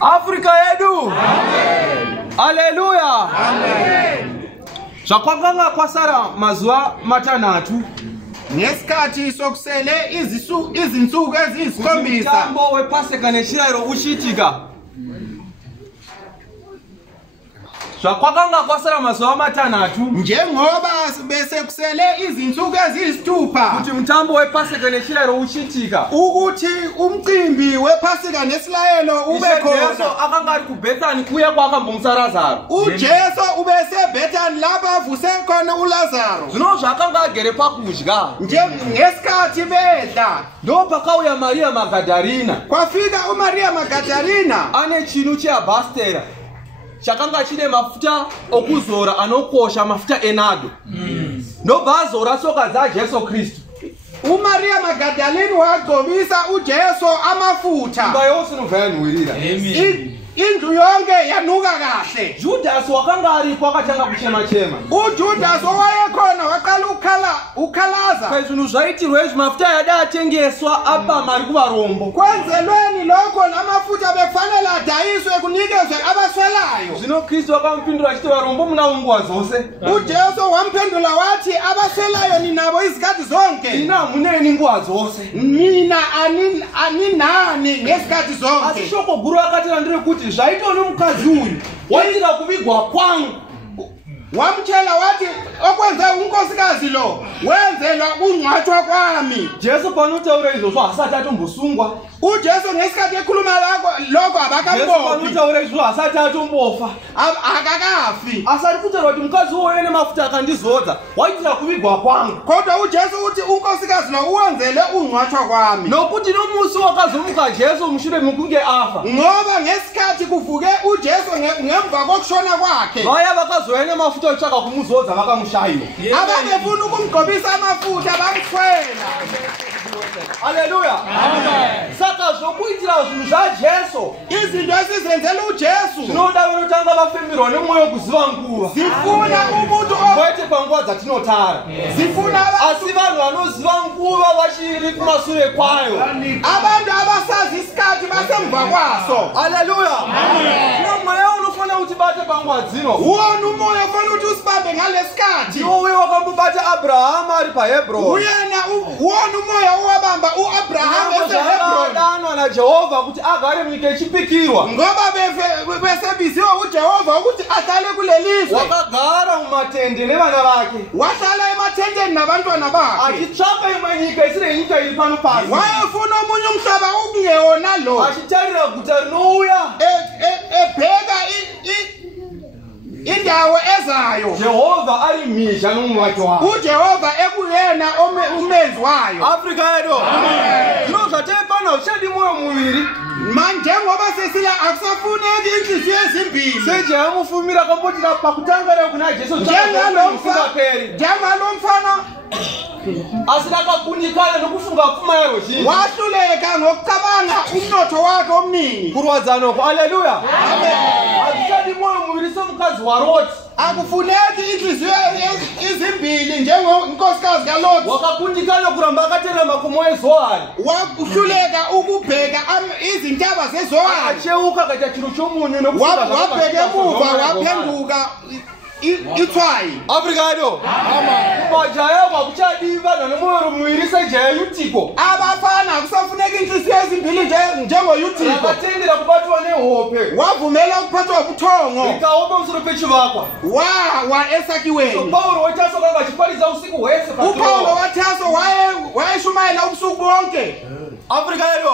Afrika yedu. Amen. Haleluya. Amen. Zvakwakanga kwasara mazuva matanhatu ngesikhathi sokusele izinsuku eziyisikhombisa mutambo wePaseka nechirariro uchiitika. Zvakwakanga kwasara mazuva matanhatu njengoba bese kusele izinsuku eziyisithupha kuti mutambo wePaseka nechirariro uchiitika, ukuthi umcimbi wePaseka nesilayelo ube khona. Jesu akanga ari kuBhethani kuya kwaakambomutsa Lazaro. uJesu ubese eBhethani lapho avuse khona uLazaro. Zvino zvaakanga agere pakudya, ngesikhathi bedla ndopakauya Maria Magadharina. kwafika uMaria Magadharina ane chinu cheabhastera chakanga chine mafuta okuzora anokosha, mafuta enado. Ndobva azora tsoka dzaJesu Kristu. uMaria Magadharina wagcobisa uJesu amafutha. Imba yose inovaya nwirira. indlu yonke yanuka kahle. Judas wakanga aripo akatanga kuchema-chema. uJudas owayekhona waqala ukhalaza. Zvinhu zvaitirwa izvi mafuta ayada atengeswa apa mari kuvarombo. Kwenzelweni lokho namafuta bekufanele adayiswe kunikezwe abaswelayo. Zvino Kristu akamupindura achiti varombo munavo nguva dzose. uJesu wamphendula wathi abaswelayo ninabo izikhathi zonke. Ina hamuneni nguva dzose. Mina aninani ngesikhathi zonke. Asi shoko guru akatira nderekuti zvaitwa nomukadzi uyu waitira kuvigwa kwangu. wamtshela wathi okwenze unkosikazi lo wenzelwa ungcwatshwa kwami. Jesu panotaura izvozvo hasati atombosungwa. uJesu ngesikhathi ekhuluma lokho Jesu abakambophi. panotaura izvozvo hasati atombofa. akakafi. Asi ari kutaura kuti mukadzi uwoyo nemafuta akandizodza waitira kuvigwa kwangu. kodwa uJesu uthi unkosikazi lo uwenzele ungcwatshwa kwami. Nokuti nomusi wakazomuka Jesu mushure mekunge afa, ngoba ngesikhathi kuvuke uJesu ngemva kokushona kwakhe. vaya vakazoya nemafuta otsvaka kumuzodza vakamushayiwa. ababefuna ukumgcobisa amafutha bamthwela. Haleluya. Saka zvokuitira zvinhu zvaJesu izinto esizenzela uJesu zvinoda vanotanga vafemerwa nemwoyo kuziva nguva, zifuna umuntu kwete panguva dzatinotara. zifuna Asi vanhu vanoziva nguva vachiri kumashure kwayo. abantu abasazi isikhathi basemva kwaso. Haleluya. Zvino mweya unofanira kuti bate panguva dzino. uwona umoya ufana ukuthi usibambe ngalesikhathi. Iwowe wakambobata Abrahamu ari paHebhroni. uyena uwona umoya owabamba uAbraham eseHebron. Danwa naJehovha kuti agare munyika yechipikirwa. ngoba besebiziwa uJehova ukuthi ahlale kulelizwe. Wakagara mumatende nevana vake, wahlala emathendeni nabantwana bakhe. achitsvaka imwe nyika isiri nyika iri pano pasi, wayefuna omunye umhlaba okungewona lo. achitarira guta rinouya. ebheka indawo ezayo. Jehovha ari mhizha nomuvaki wake. uJehova ekuyena umenzi wayo. Afrika yedu. Zvino zvateipana zvichadi mwoyo muviri. njengoba sesila akusafuneki inhliziyo ezimbili. Sejayamufumira akambotira pakutangana kuna Jesu njengalo usingaperi. mfana Asi akakundikana nokufunga pfuma yaro zhinji. wahluleka ngokucabanga umnotho wakhe omningi. Kurwadzanoko. Haleluya. Azvichadi mwoyo muviri somukadzi waRoti. akufuneki inhliziyo ezimbili njengonkosikazi kaLoti. Wakakundikana kuramba akatera makomo eZohari. wahluleka ukubheka izintaba zeZohari. Acheuka akaita chiro chomunyu wabheka emuva waphenduka ithwayi. Afrika yedu. Majaya kwakuchadiva nemwoyo muviri sejaya Yutiko. abafana akusafuneka inhliziyo ezimbili njengoYutiko. Akatendera kubatwa nehope. wavumela ukuphathwa ubuthongo. Ikaoma pamusoro pechivakwa. wawa esakiweni. Paulo waTaso akanga achiparidza usiku hwese uPaulo waTaso wayeshumayela ubusuku bonke. Afrika yedu.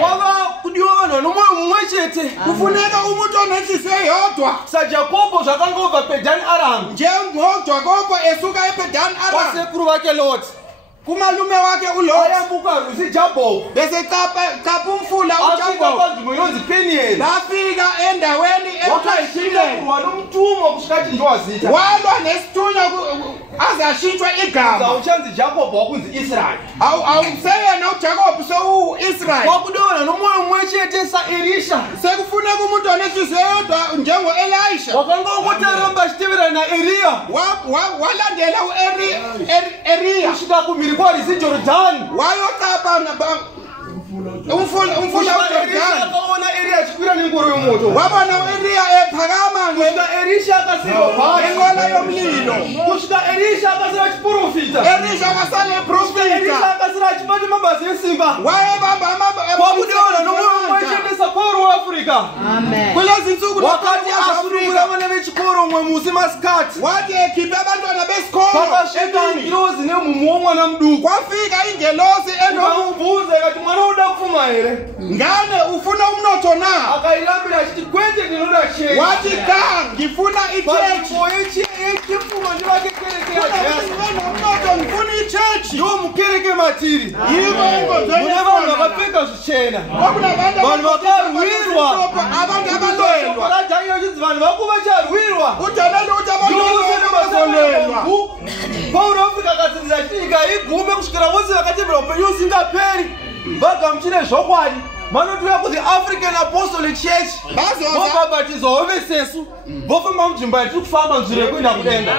Kwava kudiwa vanhu vanomwoyo mumwe chete. kufuneka umuntu onenhliziyo eyodwa. SaJakobo zvakanga obva Pedhani Aramu njengoJakobo esuka ePaddan Aram kwasekuru vake Loti. kumalume wake uLoti. Ayambuka rwizi Jabhoki. bese capa umfula Asvika uJakobo. panzvimbo inonzi Penieli. bafika endaweni Wakashindakurwa nomutumwa kusvika chinjwa zita. walwa nesithunywa aze ashintshwe igama. Uchanzi Jacob wakunzi Israel. awuseyena uJakobo sewuIsrael. Wakudona nomwoyo mumwe chete saElisha. sekufuneka umuntu onenhliziyo eyodwa njengo-Elisha. Wakanga ukutaramba achiteverana naEriya. walandela uEriya. Kusvika kumhiri kwarwizi Jorodhani. wayocapa umfula uJordani akaona area chikwira nengoro yomoto wabona area ephakama kusvika Elisha akasiwa pasi inqola yomlilo kusvika Elisha akasira achiprofita Elisha akasale Elisha profita akasira achibata mabasa esimba wayebamba kwakudeona nomwoyo mwaichendesa Pauro waAfrica kulezi nsuku wakati asurukura vana vechikoro umwe musi masikati wathi ekhiphe abantwana besikolo pakasvika ngirozi nemumu womwana muduku kwafika ingelosi enomubuza ikati mwana uda kupfuma here ngane ufuna umnotho na akailambira achiti kwete ndinoda chechi wathi cha ngifuna ichechi yechipfuma ndivake kereke umnotho ngifuna ichechi ndo mukereke matiri yibo mune vanhu vakapfeka zvichena vanhu vakarwirwa abantu abalwelwa rajanyo chidzi vanhu vakuva charwirwa udanani uthi abantu Pauro afika akatsinzira chinyika igume kusvikira vose vakatembera upenyu usingaperi vagamuchire zvokwadi vanotora kuti African Apostolic Church vobhabhatidzwawo vesesu vofamba munzvimbo yatiri kufamba nzviro yekuenda kudenga.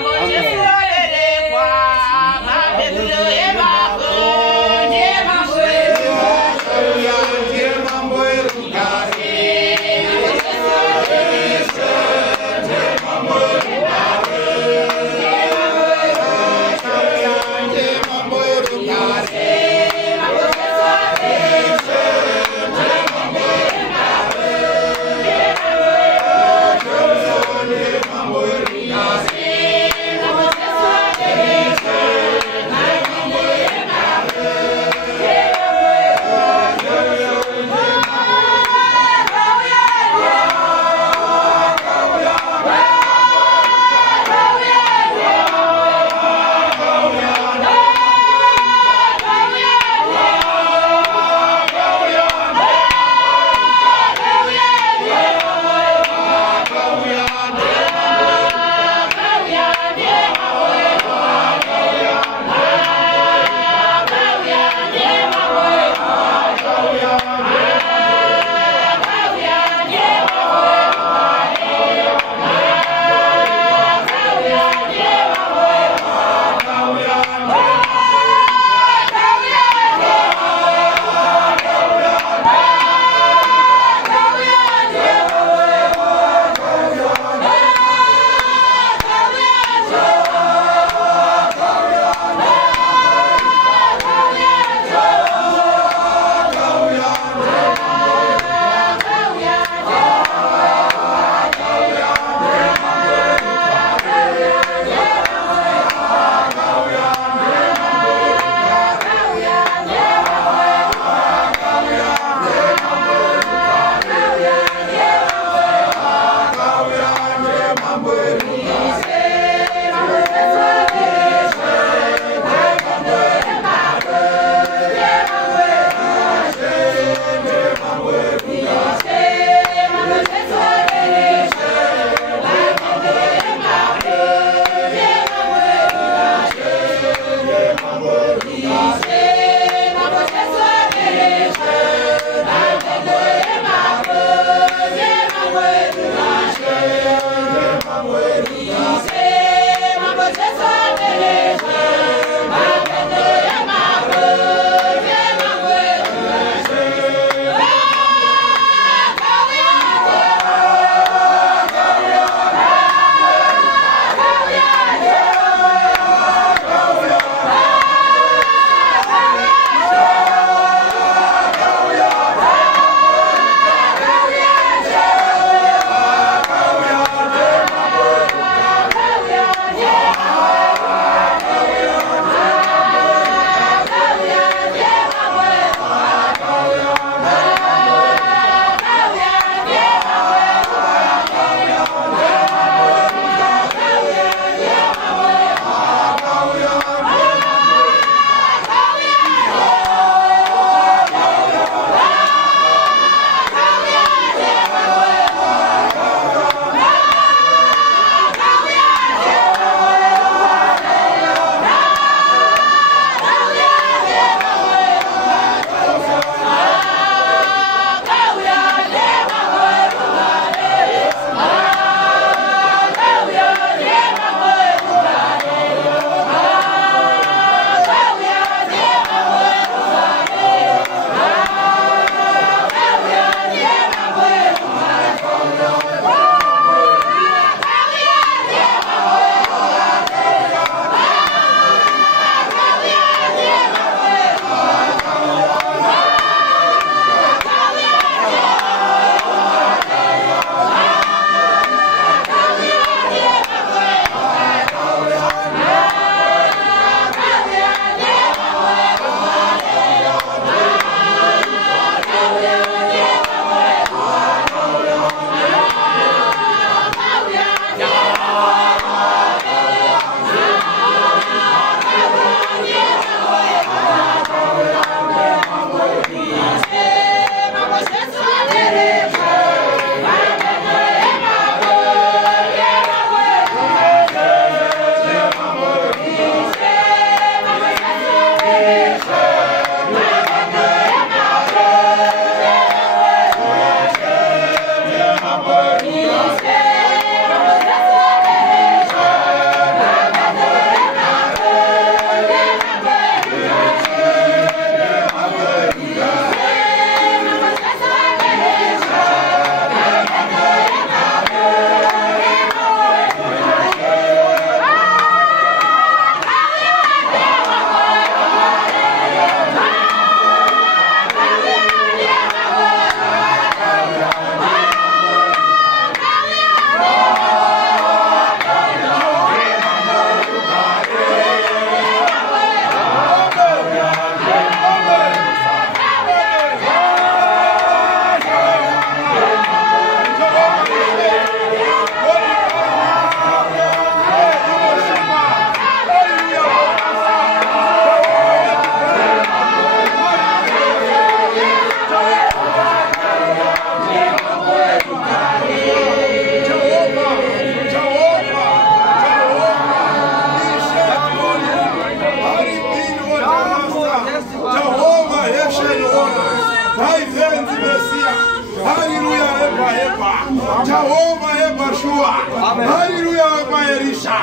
Jehovah Ebashua. Hallelujah Elisha.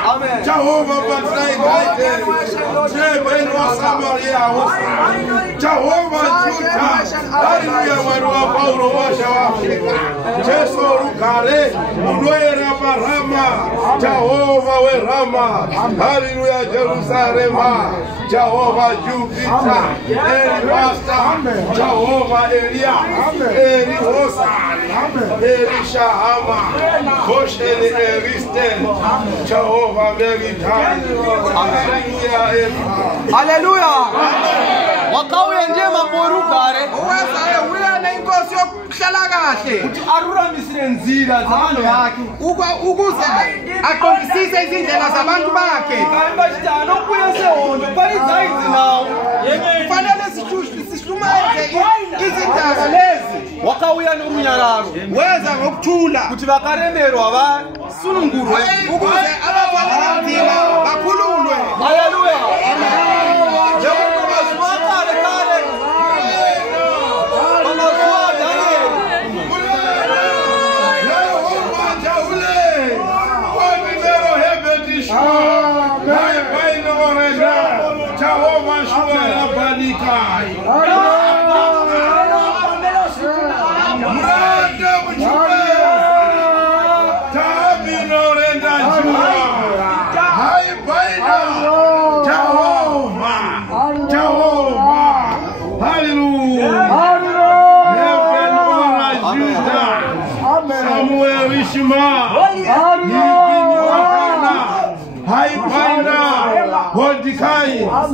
Jehovah Batrai Gaite. Jeben wa Samaria Hosa. Jehovah Judah. Hallelujah wa Paulo wa Afrika. Jesu Rukare. Unoera Barama. Jehovah we Rama. Hallelujah Jerusalem. Jehovah Jupiter. Eli Master. Jehovah Elia. Eli Hosari. Eli Shahama. Kosheli Eristen. Jehovah Meritani. Hallelujah. Wakauya njema morukare. Uweza uya na inkosi yokuhlala kahle. Kuti aruramisire nzira zabantu bakhe. Ukuze aqondisise izindlela zabantu bakhe. Ayimba chitano kuya sehondo palizaizi nawo. Kufanele sihlumayeze izindaba lezi. Wakauya nomunyararo. Weza ngokuthula. Kuti vakaremerwa vasunungurwe. Ukuze abavala nzima bakhululwe. Hallelujah.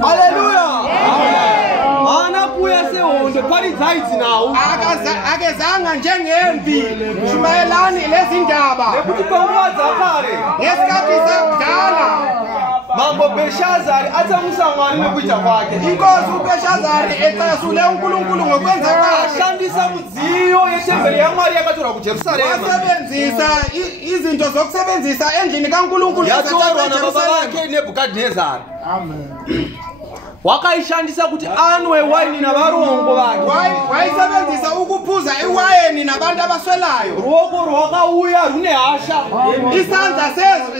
Hallelujah. Ana kuya sehondo palizaizi nawo. Akezanga njengempi shumayelani lezindaba. Kuti panguva dzakare. Ngesikhathi sakudala Mambo Beshazari atsamusa Mwari nokuita kwake. inkosi uBeshazari ecasule uNkulunkulu ngokwenza kwakhe. Ashandisa mudziyo yetemberi yaMwari yakatorwa kuJerusalema. Wasebenzisa izinto zokusebenzisa endlini kaNkulunkulu yatorwa nababa vake Nebukadnezari. Amen. Wakaishandisa kuti anwe waini navarongo vake. Wayisebenzisa ukuphuza iwayeni nabantu abaswelayo. Ruoko rwakauya rune hasha. Isandla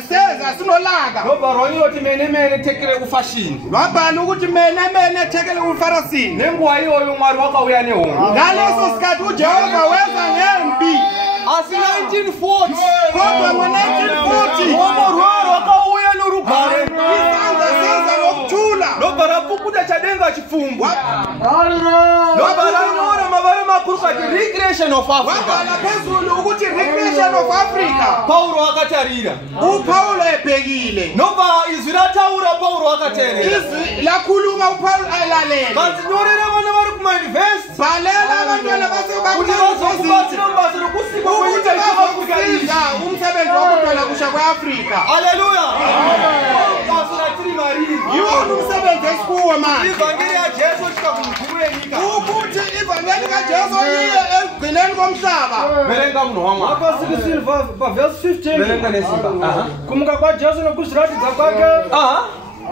seza sinolaka. Robha rwanyoti mene tekele kufashini. Lwabhala ukuthi mene tekele kufarasini. Nenguva iyoyo Mwari wakauya nehondo. Ngaleso sikhathi uJehova weza ngempi. Asi 1940. Kodwa ngo-1940 Ruoko rwaro wakauya norugare. isandla seza nokuthula. Robha rapukuta chadenga chipfumbu. Robha ranyora mavare makuru kati Recreation of Africa. Wabhala phezulu ukuthi Recreation of Africa. Paulo akatarira. uPaulo ebhekile. Nobva izwi rataura Paulo akateerera. Izwi lakhuluma uPaulo alalela. Kanzinyorera vana vari kumauniversity. Bhalela abantwana Kuti vazokubatsira mubasa rokusika ukuthi bazokufunda umsebenzi wokudala kusha kwe-Afrika. Hallelujah. Basa ratiri mariri. Yiwona umsebenzi esikuwo manje. Ivangeli yaJesu osvika kumuguru yenyika. Ukuthi ivangeli kaJesu iye ekugcineni komhlaba. Verenga munhu waMwari. Verse 15. Verenga nesimba. Kumuka kwa Jesu nokuzviratidza kwake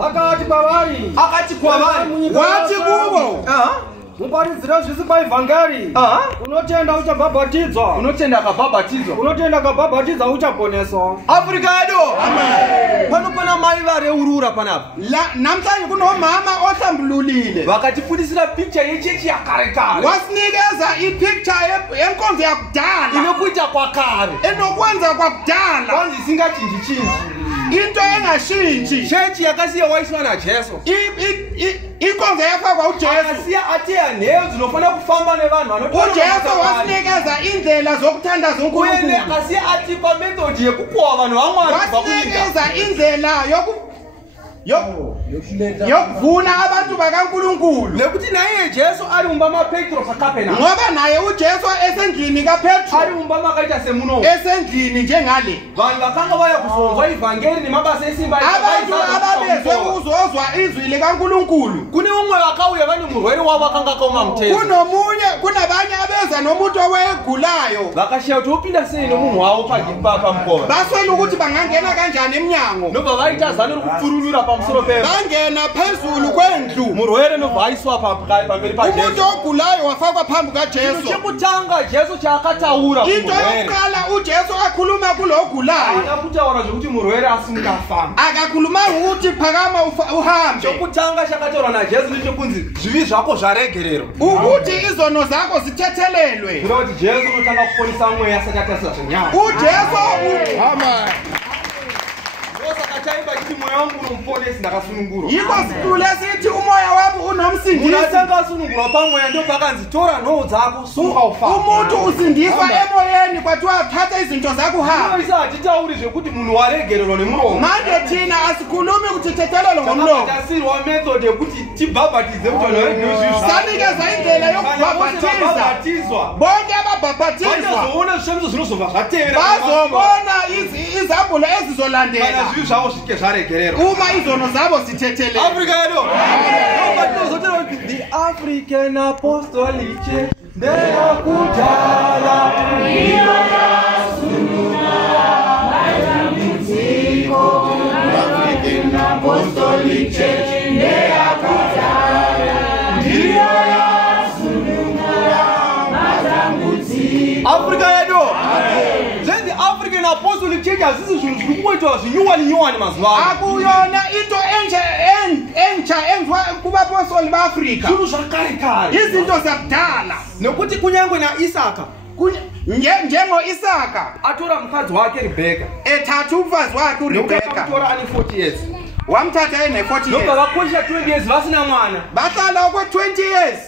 akati kwavari, Akati kwavari. Wati kubo. muparidzira zvisi paivhangeri. Unotenda uchabhabhatidzwa. Unotenda akabhabhatidzwa. Unotenda akabhabhatidza uchaponeswa. Afrika yedu. Panopana mai vareurura panapa. Namhlanje kunomama ohlambululile. Vakatifundisira picture yechechi yakare kare. Wasinikeza ipicture yenkonzo yakudala. Inokuita kwakare. Enokwenza kwakudala. Kwanzi isingachinji. Into engashintshi. Chechi yakasiya waiswa naJesu. Inkonzo yafakwa uJesu. Akasiya ateya nheyo dzinofana kufamba nevanhu uJesu wasinikeza indlela zokuthandaza uNkulunkulu. Uye akasiya atipa method yekukohwa vanhu vaMwari kubva kunyika. Wasinikeza indlela yokuvuna abantu bakaNkulunkulu. Nekuti naye Jesu ari mumba maPetro paKapenaume. Ngoba naye uJesu esendlini kaPetro. Ari mumba makaita semuno. Esendlini njengale. Vanhu vakanga vaya kuzonzwa ivhangeri nemabasa esimba. Abantu ababeze ukuzozwa izwi likaNkulunkulu. Kune umwe vakauya vane murwere wavo akanga akaoma mutemo. Kunabanye abeza nomuntu owegulayo vakashiya kuti opinda sei nomunhu wavo pamukova baswela ukuthi bangangena kanjani emnyango nobva vaita zano rokupfurunyura pamusoro pemba bangena phezulu kwendlu murwere nobva aiswa pamberi umuntu pajesu ogulayo wafakwa phambi kajesu chekutanga jesu chaakataura into yokuqala ujesu akhuluma kulo ogulayo ana kutaura zvokuti murwere asingafamba akakhulumanga ukuthi phakama uhambe chokutanga chakataura najesu ndechekunzi zvivi zvako zvaregererwa ukuthi izono zakho zithethelelwe kuda kuti jesu unotanga kuponesa mweya asati atasira zvenyama ujesu ndosaka chaimba chiti mweya wangu unomuponesi ndakasunungurwa yiko situle sithi umoya wami unomsindisi unatanga asunungurwa pamweya ndopakanzi tora nhoo dzako sunga ufamba umuntu usindiswa emoyeni kwathiwa thatha izinto zakho uhambe isa hatitauri zvekuti munhu waregererwa nemuromo manje thina asikhulumi ukuthi thethelelwe ngomlomo tasirwa method yekuti tibhabhatidze kuti vanhu varegererwa sanikeza indlela yokubhabhatizwa bonke ababhabhatizwa zoona zvishamiso zvinozobva zvatevera bazobona izambulo ezizolandela zvivi zvavo zvike zvaregererwa uma izono zabo zithethelelwe africa yedo nobatinozoteera kuti the African Apostolic Church ndeyakudala iyo yasununga matambudziko African Apostolic Church ndeyakudala iyo yasununga matambudziko africa yedo then the African Apostolic Church hazisi zvinhu zviri kungoitwa zvinyuwani mazuva akuyona into entsha enziwa kubapostoli baAfrica zvinhu zvakarekare izinto zakudala nekuti kunyangwe naIsaka njengo-Isaka atora mukadzi wake Rebeka ethatha umfazi wakhe uRebeka atora ane 40 years wamthatha ene-40 nobva years vakoshya 20 years vasina mwana bahlala okwe-20 years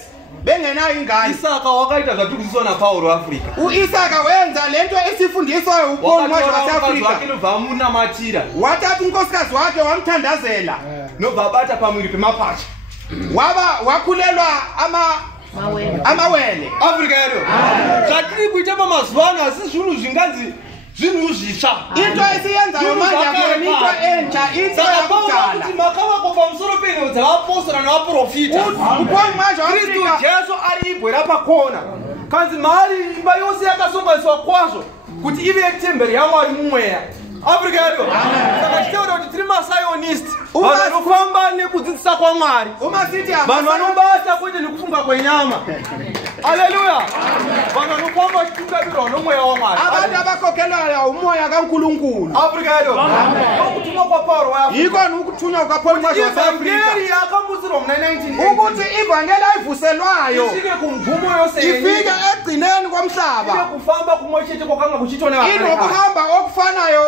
bengenayo ingane Isaka wakaita zvatikuziswa naPauro Africa u-Isaka wenza lento esifundiswayo uPaul mwacho waseAfrica wake nobva amunamatira wathatha unkosikazi wakhe wamthandazela nobva abata pamwiri pemapacha wakhulelwa amawele Africa yedo zvatiri kuita pamazuva ano hasi zvinhu zvinganzi zvinhu zvitsva into esiyenzayo manje akuyona into entsha into yakudala kuti makavakwa pamusoro penhoo dzavapostora navaprofita uPaul mwacho Kristu waAfrica Jesu ari ibwe rapakona kanzi mari imba yose yakasonganiswa kwazvo kuti ive temberi yaMwari mumweya Africa yedo saka tichitaura kuti tiri masayonisti vanhu vanofamba nekudzidzisa kwaMwari vanhu vanobata kwete nekufunga kwenyama Haleluya vanhu vanofamba vachitungabirwa nomweya waMwari abantu abakhokelwayo umoya kaNkulunkulu Africa yedo nokutumwa kwaPauro yiko nokuthunywa kwaPaul mwacho waseAfrica ivangeli yakamutsirwa muna-1980 ukuthi ivangeli ayivuselwayo isvike kumvumo yose ifike egcineni komhlaba kufamba kumwe chete kwakanga kuchiitwa nevaAfrica inokuhamba okufanayo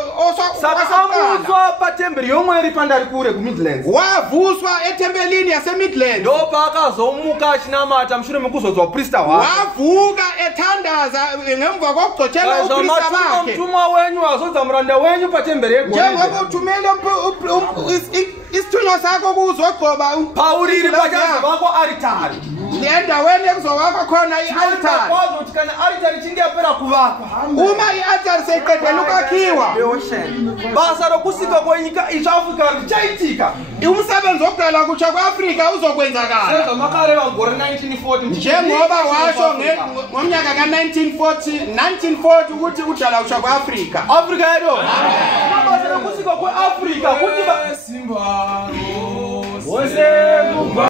saka amutswa patemberi yomweri pandari kure kuMidlands wavuswa etembelini yaseMidlands ndopaakazomuka achinamata mushure mekuzodzwa uprista wavuka ethandaza ngemva kokugcotshela uprista bakhe mtumwa wenyu azodza muranda wenyu patemberi yegolide njengoba uthumele isithunywa sakho kuzogcoba pauriri pachazovakwa aritari endaweni ekuzowakwa khona i-altari kwazo kuti kana aritari ichinge yapera kuvakwa uma i-altari seyiqedela ukwakhiwa basa rokusika kwenyika itsva Africa richaitika umsebenzi wokudala kutsha kwe-Afrika uzokwenzakala sezvamakareva gore 1940 njengoba washo ngomnyaka ka-1940 ukuthi udala kutsha kwe-Afrika Africa yedo basa rokusika kwe-Africa kuti